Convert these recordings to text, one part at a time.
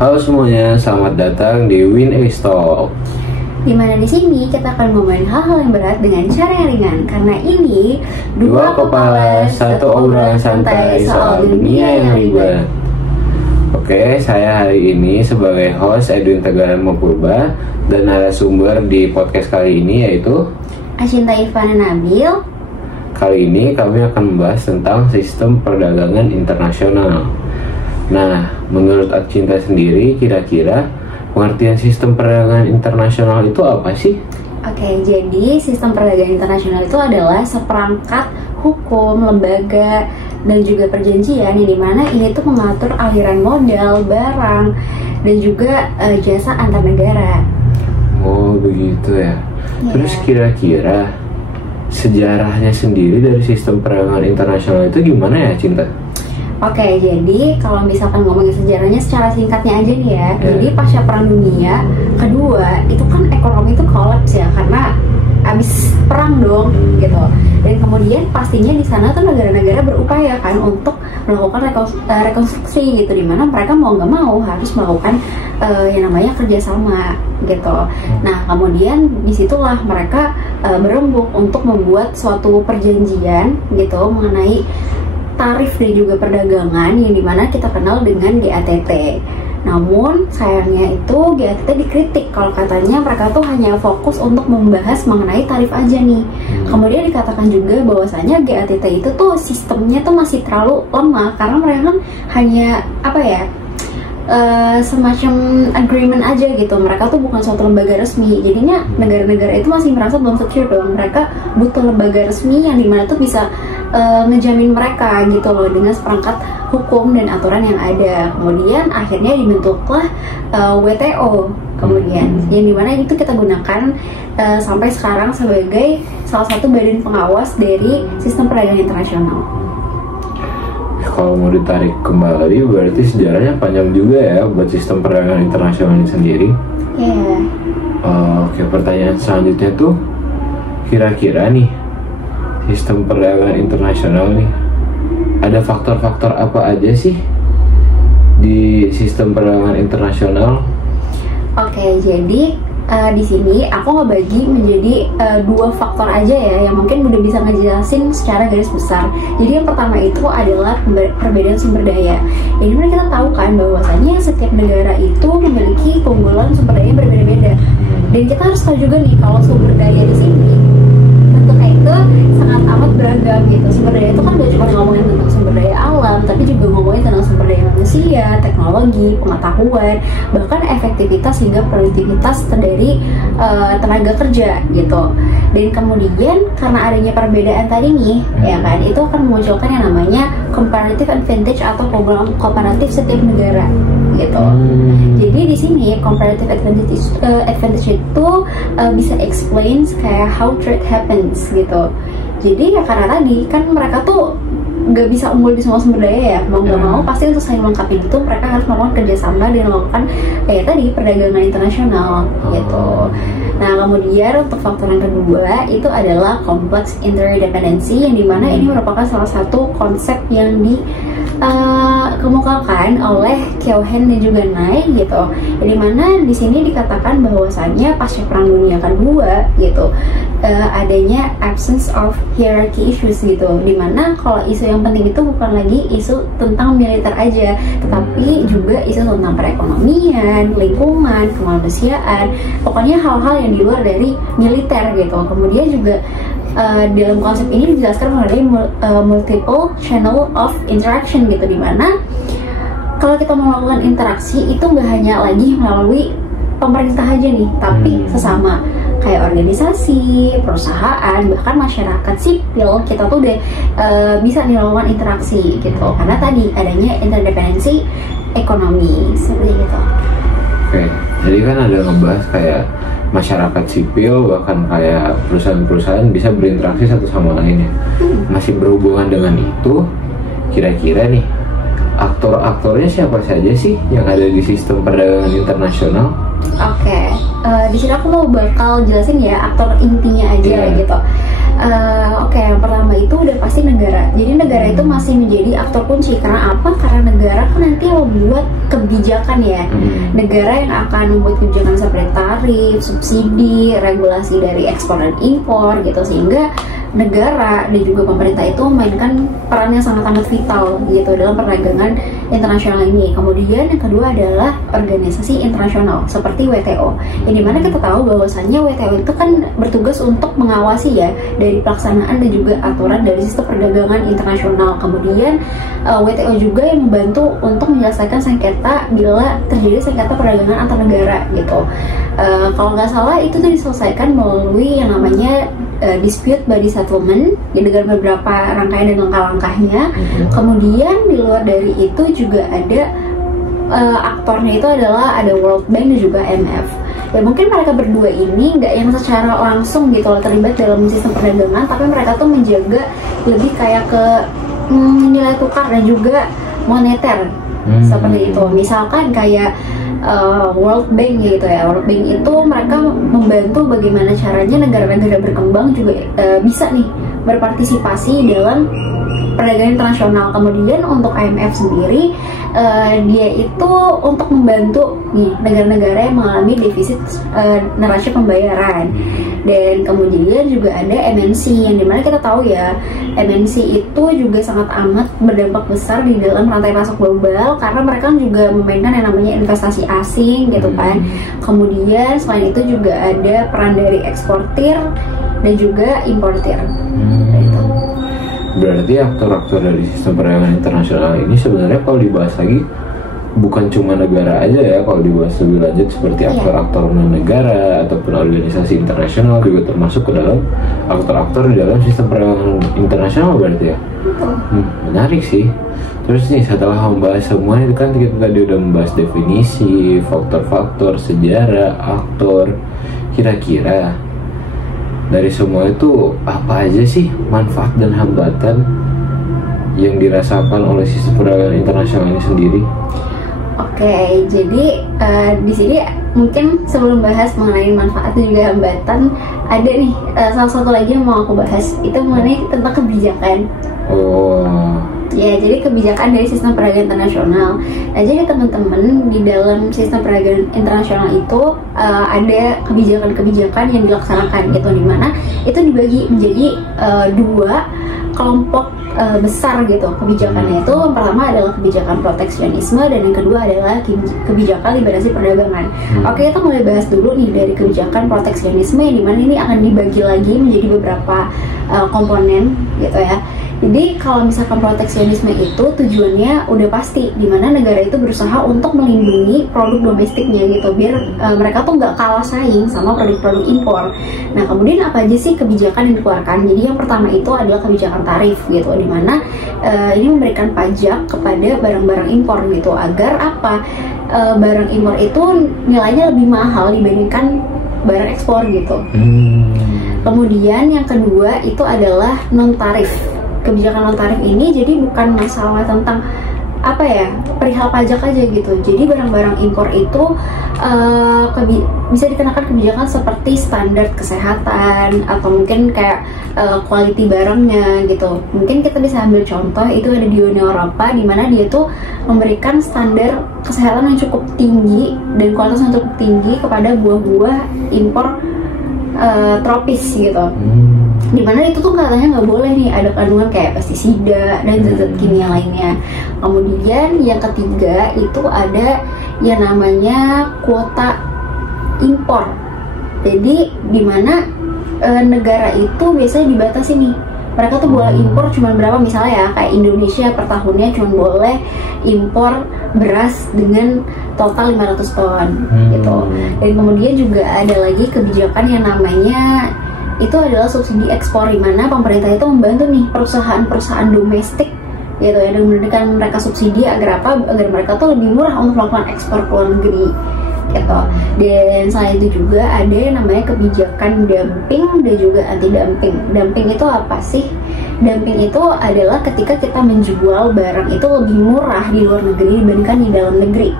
Halo semuanya, selamat datang di Win Ace Talk. Dimana di sini kita akan ngomongin hal-hal yang berat dengan cara yang ringan. Karena ini Dua kepala, satu obrolan santai soal dunia yang ribet. Oke, saya hari ini sebagai host Edwin Tegaran Mopurba dan narasumber di podcast kali ini yaitu Acinta Irfana Nabil. Kali ini kami akan membahas tentang sistem perdagangan internasional. Nah, menurut Acinta sendiri, kira-kira pengertian sistem perdagangan internasional itu apa sih? Oke, jadi sistem perdagangan internasional itu adalah seperangkat hukum, lembaga, dan juga perjanjian yang dimana ini tuh mengatur aliran modal, barang, dan juga jasa antar negara. Oh, begitu ya. Terus kira-kira sejarahnya sendiri dari sistem perdagangan internasional itu gimana ya, Cinta? Oke, jadi kalau misalkan ngomongin sejarahnya secara singkatnya aja nih ya. Jadi pasca Perang Dunia Kedua itu kan ekonomi itu kolaps ya karena abis perang dong gitu. Dan kemudian pastinya di sana tuh negara-negara berupaya kan untuk melakukan rekonstruksi gitu, dimana mereka mau nggak mau harus melakukan yang namanya kerjasama gitu. Nah kemudian disitulah mereka berembuk untuk membuat suatu perjanjian gitu mengenai tarif dan juga perdagangan yang dimana kita kenal dengan GATT. Namun sayangnya itu GATT dikritik kalau katanya mereka tuh hanya fokus untuk membahas mengenai tarif aja nih. Kemudian dikatakan juga bahwasanya GATT itu tuh sistemnya tuh masih terlalu lemah karena mereka kan hanya semacam agreement aja gitu. Mereka tuh bukan suatu lembaga resmi. Jadinya negara-negara itu masih merasa belum secure dong. Mereka butuh lembaga resmi yang dimana tuh bisa ngejamin mereka gitu loh dengan seperangkat hukum dan aturan yang ada. Kemudian akhirnya dibentuklah WTO kemudian yang dimana itu kita gunakan sampai sekarang sebagai salah satu badan pengawas dari sistem perdagangan internasional. Kalau mau ditarik kembali berarti sejarahnya panjang juga ya buat sistem perdagangan internasional ini sendiri. Iya. Oke, pertanyaan selanjutnya tuh kira-kira nih sistem perdagangan internasional nih ada faktor-faktor apa aja sih di sistem perdagangan internasional? Oke, jadi di sini aku ngebagi menjadi dua faktor aja ya yang mungkin udah bisa ngejelasin secara garis besar. Jadi yang pertama itu adalah perbedaan sumber daya. Ini mana kita tahu kan bahwasannya setiap negara itu memiliki keunggulan sumber daya berbeda-beda. Dan kita harus tahu juga nih kalau sumber daya di sini bentuknya itu sangat amat beragam gitu. Sumber daya itu kan gak cuma ngomongin tentang sumber daya alam, tapi juga ngomongin tentang sumber daya manusia, teknologi, pengetahuan, bahkan efektivitas hingga produktivitas dari tenaga kerja gitu. Dan kemudian karena adanya perbedaan tadi nih, ya kan, itu akan memunculkan yang namanya comparative advantage atau keunggulan komparatif setiap negara gitu. Jadi di sini comparative advantage itu bisa explain kayak how trade happens gitu. Jadi ya karena tadi kan mereka tuh nggak bisa unggul di semua sumber daya ya, mau nggak mau pasti untuk saling melengkapi itu mereka harus melakukan kerjasama dan melakukan kayak tadi perdagangan internasional gitu. Nah kemudian untuk faktor yang kedua itu adalah complex interdependency yang dimana ini merupakan salah satu konsep yang dikemukakan oleh Keohane dan juga Nye gitu. Di mana di sini dikatakan bahwasannya pasca Perang Dunia Kedua gitu adanya absence of hierarchy issues gitu. Dimana kalau isu yang penting itu bukan lagi isu tentang militer aja, tetapi juga isu tentang perekonomian, lingkungan, kemanusiaan, pokoknya hal-hal yang di luar dari militer gitu. Kemudian juga dalam konsep ini dijelaskan mengenai multiple channel of interaction gitu, dimana kalau kita mau melakukan interaksi itu nggak hanya lagi melalui pemerintah aja nih, tapi sesama kayak organisasi, perusahaan, bahkan masyarakat sipil kita tuh udah bisa melakukan interaksi gitu karena tadi adanya interdependensi ekonomi seperti gitu. Oke, jadi kan ada ngebahas kayak masyarakat sipil bahkan kayak perusahaan-perusahaan bisa berinteraksi satu sama lainnya. Masih berhubungan dengan itu, kira-kira nih aktor-aktornya siapa saja sih yang ada di sistem perdagangan internasional? Oke, di sini aku mau bakal jelasin ya aktor intinya aja gitu. Oke, yang pertama itu udah pasti negara. Jadi negara itu masih menjadi aktor kunci. Karena apa? Karena negara kan nanti membuat kebijakan ya. Negara yang akan membuat kebijakan seperti tarif, subsidi, regulasi dari ekspor dan impor gitu, sehingga negara dan juga pemerintah itu memainkan peran yang sangat-sangat vital gitu dalam perdagangan internasional ini. Kemudian yang kedua adalah organisasi internasional seperti WTO. Yang dimana kita tahu bahwasannya WTO itu kan bertugas untuk mengawasi ya dari pelaksanaan dan juga aturan dari sistem perdagangan internasional. Kemudian WTO juga yang membantu untuk menyelesaikan sengketa bila terjadi sengketa perdagangan antar negara gitu. Kalau nggak salah itu tuh diselesaikan melalui yang namanya dispute body settlement ya, dengan beberapa rangkaian dan langkah-langkahnya. Kemudian di luar dari itu juga ada aktornya itu adalah ada World Bank dan juga IMF. Ya mungkin mereka berdua ini nggak yang secara langsung gitu terlibat dalam sistem perdagangan, tapi mereka tuh menjaga lebih kayak ke nilai tukar dan juga moneter seperti itu. Misalkan kayak World Bank gitu ya. World Bank itu mereka membantu bagaimana caranya negara-negara berkembang juga bisa nih berpartisipasi dalam perdagangan internasional. Kemudian untuk IMF sendiri dia itu untuk membantu nih negara-negara yang mengalami defisit neraca pembayaran. Dan kemudian juga ada MNC yang dimana kita tahu ya MNC itu juga sangat amat berdampak besar di dalam rantai pasok global karena mereka juga memainkan yang namanya investasi asing gitu kan. Kemudian selain itu juga ada peran dari eksportir dan juga importir. Gitu. Berarti aktor-aktor dari sistem perdagangan internasional ini sebenarnya kalau dibahas lagi bukan cuma negara aja ya, kalau dibahas lebih lanjut seperti aktor-aktor non-negara ataupun organisasi internasional juga termasuk ke dalam aktor-aktor di dalam sistem perdagangan internasional berarti ya. Menarik sih. Terus nih setelah membahas semua itu kan kita tadi udah membahas definisi, faktor-faktor, sejarah, aktor, kira-kira dari semua itu apa aja sih manfaat dan hambatan yang dirasakan oleh sistem perdagangan internasional ini sendiri? Oke, jadi di sini mungkin sebelum bahas mengenai manfaat dan juga hambatan, ada nih salah satu lagi yang mau aku bahas itu mengenai tentang kebijakan. Ya, jadi kebijakan dari sistem perdagangan internasional. Nah, jadi teman-teman di dalam sistem perdagangan internasional itu ada kebijakan-kebijakan yang dilaksanakan gitu, dimana itu dibagi menjadi dua kelompok besar gitu kebijakannya. Itu yang pertama adalah kebijakan proteksionisme dan yang kedua adalah kebijakan liberasi perdagangan. Oke, kita mulai bahas dulu nih dari kebijakan proteksionisme yang dimana ini akan dibagi lagi menjadi beberapa komponen gitu ya. Jadi kalau misalkan proteksionisme itu tujuannya udah pasti, dimana negara itu berusaha untuk melindungi produk domestiknya gitu, biar mereka tuh nggak kalah saing sama produk-produk impor. Nah kemudian apa aja sih kebijakan yang dikeluarkan? Jadi yang pertama itu adalah kebijakan tarif gitu, dimana ini memberikan pajak kepada barang-barang impor gitu, agar apa? Barang impor itu nilainya lebih mahal dibandingkan barang ekspor gitu. Kemudian yang kedua itu adalah non tarif. Kebijakan non tarif ini jadi bukan masalah tentang apa ya, perihal pajak aja gitu. Jadi barang-barang impor itu bisa dikenakan kebijakan seperti standar kesehatan atau mungkin kayak quality barangnya gitu. Mungkin kita bisa ambil contoh itu ada di Uni Eropa, di mana dia tuh memberikan standar kesehatan yang cukup tinggi dan kualitas yang cukup tinggi kepada buah-buah impor tropis gitu. Dimana itu tuh katanya nggak boleh nih ada kandungan kayak pestisida dan zat-zat kimia lainnya. Kemudian yang ketiga itu ada yang namanya kuota impor. Jadi dimana negara itu biasanya dibatasi nih, mereka tuh boleh impor cuma berapa, misalnya ya kayak Indonesia per tahunnya cuma boleh impor beras dengan total 500 ton gitu. Dan kemudian juga ada lagi kebijakan yang namanya itu adalah subsidi ekspor, di mana pemerintah itu membantu nih perusahaan-perusahaan domestik gitu ya, dan memberikan mereka subsidi agar apa? Agar mereka tuh lebih murah untuk melakukan ekspor ke luar negeri gitu. Dan selain itu juga ada yang namanya kebijakan dumping dan juga anti dumping. Dumping itu apa sih? Dumping itu adalah ketika kita menjual barang itu lebih murah di luar negeri dibandingkan di dalam negeri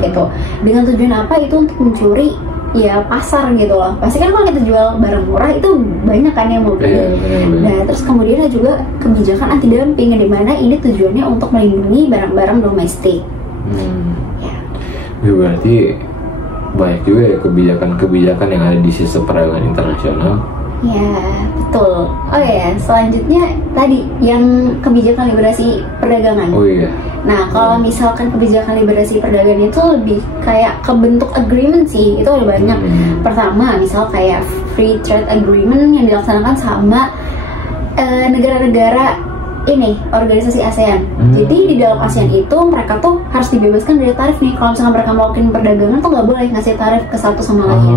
gitu. Dengan tujuan apa? Itu untuk mencuri ya pasar gitu loh. Pasti kan kalau kita jual barang murah itu banyak kan yang mau beli. Nah terus kemudian ada juga kebijakan anti dumping di mana ini tujuannya untuk melindungi barang-barang domestik. Ya, berarti banyak juga ya kebijakan-kebijakan yang ada di sistem perdagangan internasional. Ya betul. Oh ya, selanjutnya tadi yang kebijakan liberasi perdagangan. Oh iya. Nah kalau misalkan kebijakan liberasi perdagangan itu lebih kayak ke bentuk agreement sih, itu ada banyak. Pertama misal kayak free trade agreement yang dilaksanakan sama negara-negara ini organisasi ASEAN. Jadi di dalam ASEAN itu mereka tuh harus dibebaskan dari tarif nih. Kalau misalkan mereka melakukan perdagangan tuh nggak boleh ngasih tarif ke satu sama lain.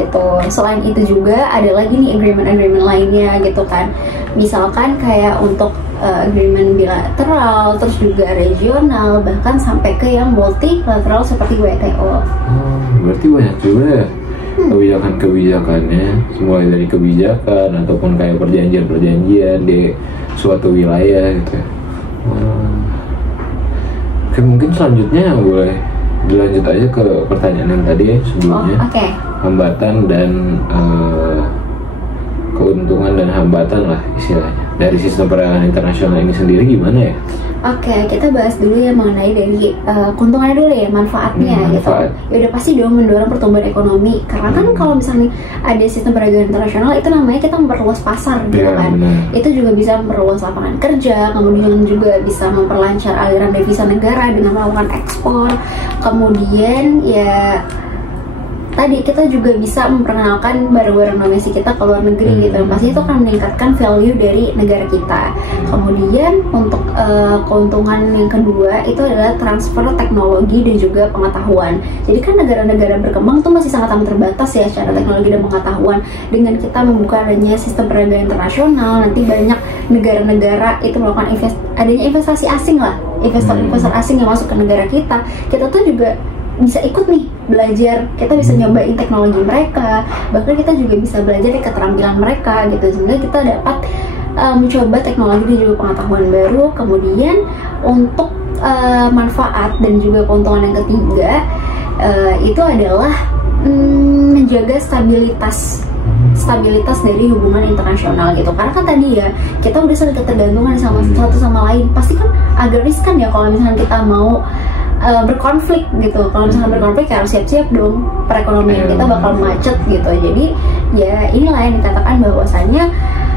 Gitu. Selain itu juga ada lagi nih agreement lainnya gitu kan. Misalkan kayak untuk agreement bilateral, terus juga regional, bahkan sampai ke yang multilateral seperti WTO. Berarti banyak juga ya kebijakan-kebijakannya, mulai dari kebijakan ataupun kayak perjanjian-perjanjian di suatu wilayah gitu. Oke, mungkin selanjutnya boleh dilanjut aja ke pertanyaan yang tadi sebelumnya. Hambatan dan keuntungan dan hambatan lah istilahnya dari sistem perdagangan internasional ini sendiri gimana ya? Oke, kita bahas dulu ya mengenai dari keuntungannya dulu ya, manfaatnya gitu. Ya udah pasti dong mendorong pertumbuhan ekonomi. Karena kan kalau misalnya ada sistem perdagangan internasional itu namanya kita memperluas pasar gitu kan. Itu juga bisa memperluas lapangan kerja, kemudian juga bisa memperlancar aliran devisa negara dengan melakukan ekspor. Kemudian ya tadi kita juga bisa memperkenalkan barang-barang domestik kita ke luar negeri gitu. Pasti itu akan meningkatkan value dari negara kita. Kemudian untuk keuntungan yang kedua itu adalah transfer teknologi dan juga pengetahuan. Jadi kan negara-negara berkembang tuh masih sangat amat terbatas ya secara teknologi dan pengetahuan. Dengan kita membuka adanya sistem perdagangan internasional, nanti banyak negara-negara itu melakukan adanya investasi asing lah, investor asing yang masuk ke negara kita. Kita tuh juga bisa ikut nih belajar, kita bisa nyobain teknologi mereka, bahkan kita juga bisa belajar dari keterampilan mereka gitu, sehingga kita dapat mencoba teknologi dan juga pengetahuan baru. Kemudian untuk manfaat dan juga keuntungan yang ketiga itu adalah menjaga stabilitas dari hubungan internasional gitu. Karena kan tadi ya kita udah sering ketergantungan sama satu sama lain, pasti kan agak riskan ya kalau misalnya kita mau berkonflik gitu. Kalau misalnya berkonflik harus siap-siap dong, perekonomian kita bakal macet gitu. Jadi ya inilah yang dikatakan bahwasannya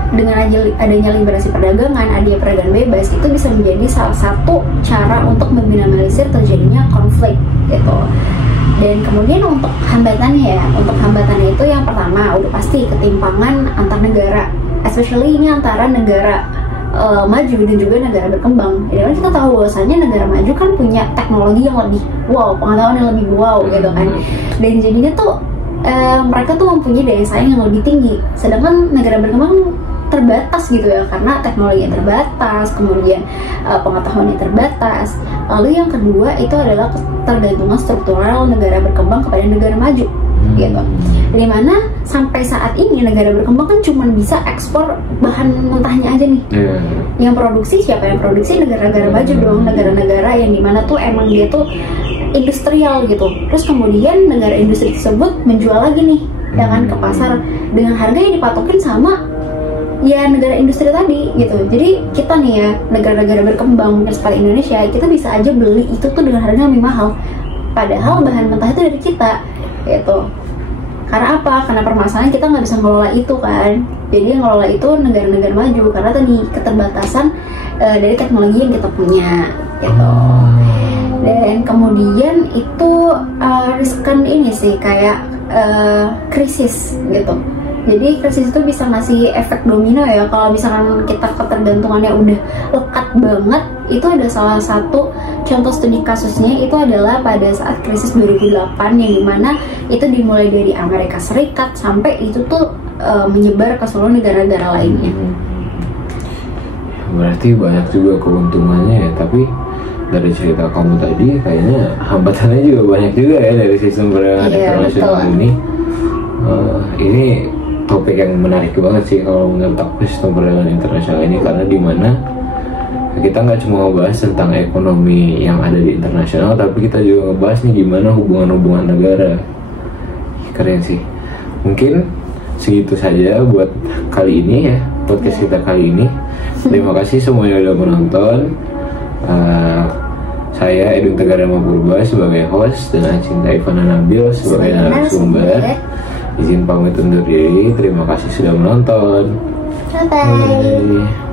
dengan adanya liberasi perdagangan, adanya perdagangan bebas itu bisa menjadi salah satu cara untuk meminimalisir terjadinya konflik gitu. Dan kemudian untuk hambatannya ya, untuk hambatannya itu yang pertama udah pasti ketimpangan antar negara, especially ini antara negara maju dan juga negara berkembang. Jadi kita tahu bahwasanya negara maju kan punya teknologi yang lebih wow, pengetahuan yang lebih wow gitu kan. Dan jadinya tuh mereka tuh mempunyai daya saing yang lebih tinggi. Sedangkan negara berkembang terbatas gitu ya, karena teknologinya terbatas, kemudian pengetahuannya terbatas. Lalu yang kedua itu adalah ketergantungan struktural negara berkembang kepada negara maju gitu. Dari mana sampai saat ini negara berkembang kan cuma bisa ekspor bahan mentahnya aja nih. Yang produksi siapa yang produksi? Negara-negara maju dong, negara-negara yang dimana tuh emang dia tuh industrial gitu. Terus kemudian negara industri tersebut menjual lagi nih dengan ke pasar dengan harga yang dipatokin sama ya negara industri tadi gitu. Jadi kita nih ya negara-negara berkembang seperti Indonesia, kita bisa aja beli itu tuh dengan harga yang lebih mahal, padahal bahan mentah itu dari kita gitu. Karena apa? Karena permasalahan kita nggak bisa ngelola itu kan. Jadi yang ngelola itu negara-negara maju karena tadi keterbatasan dari teknologi yang kita punya gitu. Dan kemudian itu riskan ini sih kayak krisis gitu. Jadi krisis itu bisa ngasih efek domino ya. Kalau misalkan kita ketergantungannya udah lekat banget, itu ada salah satu contoh studi kasusnya itu adalah pada saat krisis 2008 yang dimana itu dimulai dari Amerika Serikat sampai itu tuh menyebar ke seluruh negara-negara lainnya. Berarti banyak juga keuntungannya ya, tapi dari cerita kamu tadi kayaknya hambatannya juga banyak juga ya dari sistem perdagangan internasional ini. Ini topik yang menarik banget sih kalau menurut aku sistem perdagangan internasional ini, karena dimana kita nggak cuma ngebahas tentang ekonomi yang ada di internasional, tapi kita juga ngebahas nih gimana hubungan-hubungan negara. keren sih. Mungkin segitu saja buat kali ini ya, podcast kita kali ini. Terima kasih semuanya udah menonton. Saya Edwin Tegarama Purba sebagai host dan Cinta Ivana Nabil sebagai narasumber. Izin pamit undur diri. Terima kasih sudah menonton. Bye bye. Bye.